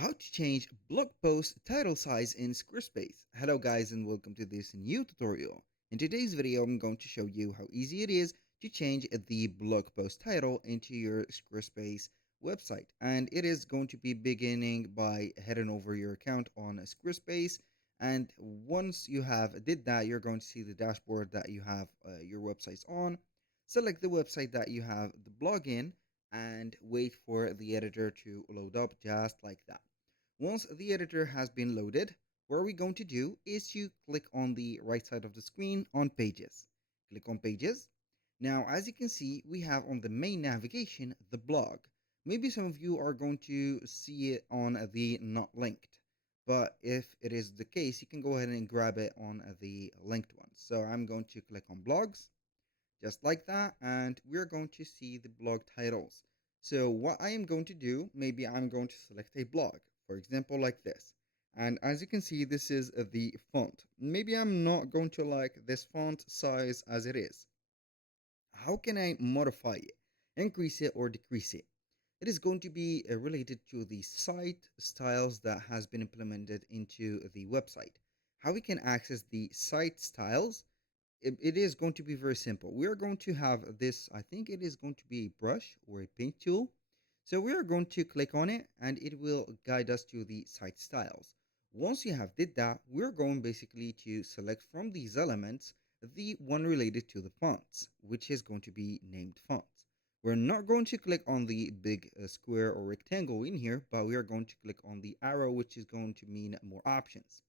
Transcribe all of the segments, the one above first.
How to change blog post title size in Squarespace. Hello guys and welcome to this new tutorial. In today's video I'm going to show you how easy it is to change the blog post title into your Squarespace website, and it is going to be beginning by heading over your account on Squarespace. And once you have did that, you're going to see the dashboard that you have your websites on. Select the website that you have the blog in and wait for the editor to load up just like that. Once the editor has been loaded, what we're going to do is to click on the right side of the screen on Pages. Click on Pages. Now, as you can see, we have on the main navigation the blog. Maybe some of you are going to see it on the not linked, but if it is the case, you can go ahead and grab it on the linked one. So I'm going to click on Blogs just like that, and we're going to see the blog titles. So what I am going to do, maybe I'm going to select a blog, for example, like this. And as you can see, this is the font. Maybe I'm not going to like this font size as it is. How can I modify it, increase it or decrease it? It is going to be related to the site styles that has been implemented into the website. How we can access the site styles, it is going to be very simple. We are going to have this, I think it is going to be a brush or a paint tool. So we are going to click on it and it will guide us to the site styles. Once you have did that, we're going basically to select from these elements the one related to the fonts, which is going to be named fonts. We're not going to click on the big square or rectangle in here, but we are going to click on the arrow, which is going to mean more options.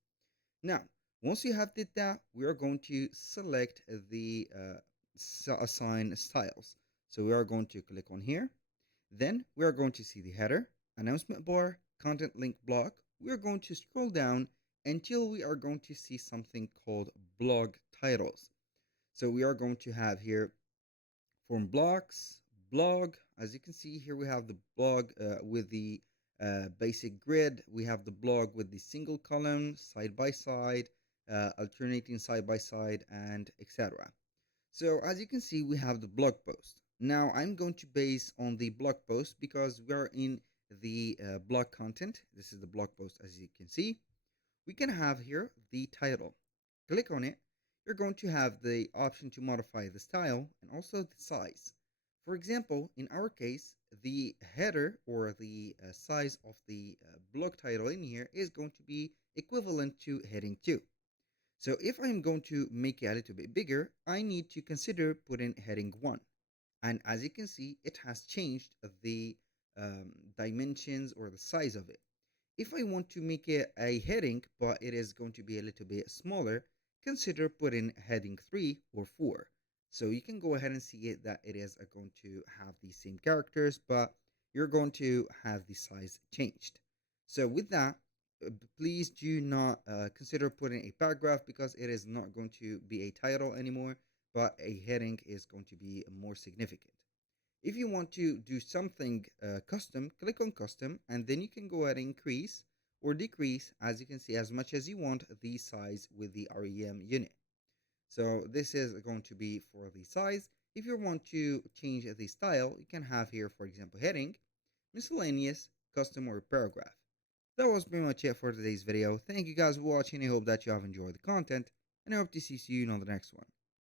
Now, once you have did that, we are going to select the assign styles. So we are going to click on here. Then we are going to see the header, announcement bar, content link block. We are going to scroll down until we are going to see something called blog titles. So we are going to have here form blocks, blog. As you can see here, we have the blog with the basic grid. We have the blog with the single column, side by side, alternating side by side, and etc. So as you can see, we have the blog post. Now I'm going to base on the blog post because we are in the blog content. This is the blog post. As you can see, we can have here the title. Click on it. You're going to have the option to modify the style and also the size. For example, in our case, the header or the size of the blog title in here is going to be equivalent to heading 2. So if I'm going to make it a little bit bigger, I need to consider putting heading 1. And as you can see, it has changed the dimensions or the size of it. If I want to make it a heading, but it is going to be a little bit smaller, consider putting heading 3 or 4. So you can go ahead and see it that it is going to have the same characters, but you're going to have the size changed. So with that, please do not consider putting a paragraph because it is not going to be a title anymore, but a heading is going to be more significant. If you want to do something custom, click on custom and then you can go ahead and increase or decrease, as you can see, as much as you want the size with the REM unit. So this is going to be for the size. If you want to change the style, you can have here, for example, heading, miscellaneous, custom, or paragraph. That was pretty much it for today's video. Thank you guys for watching. I hope that you have enjoyed the content and I hope to see you on the next one.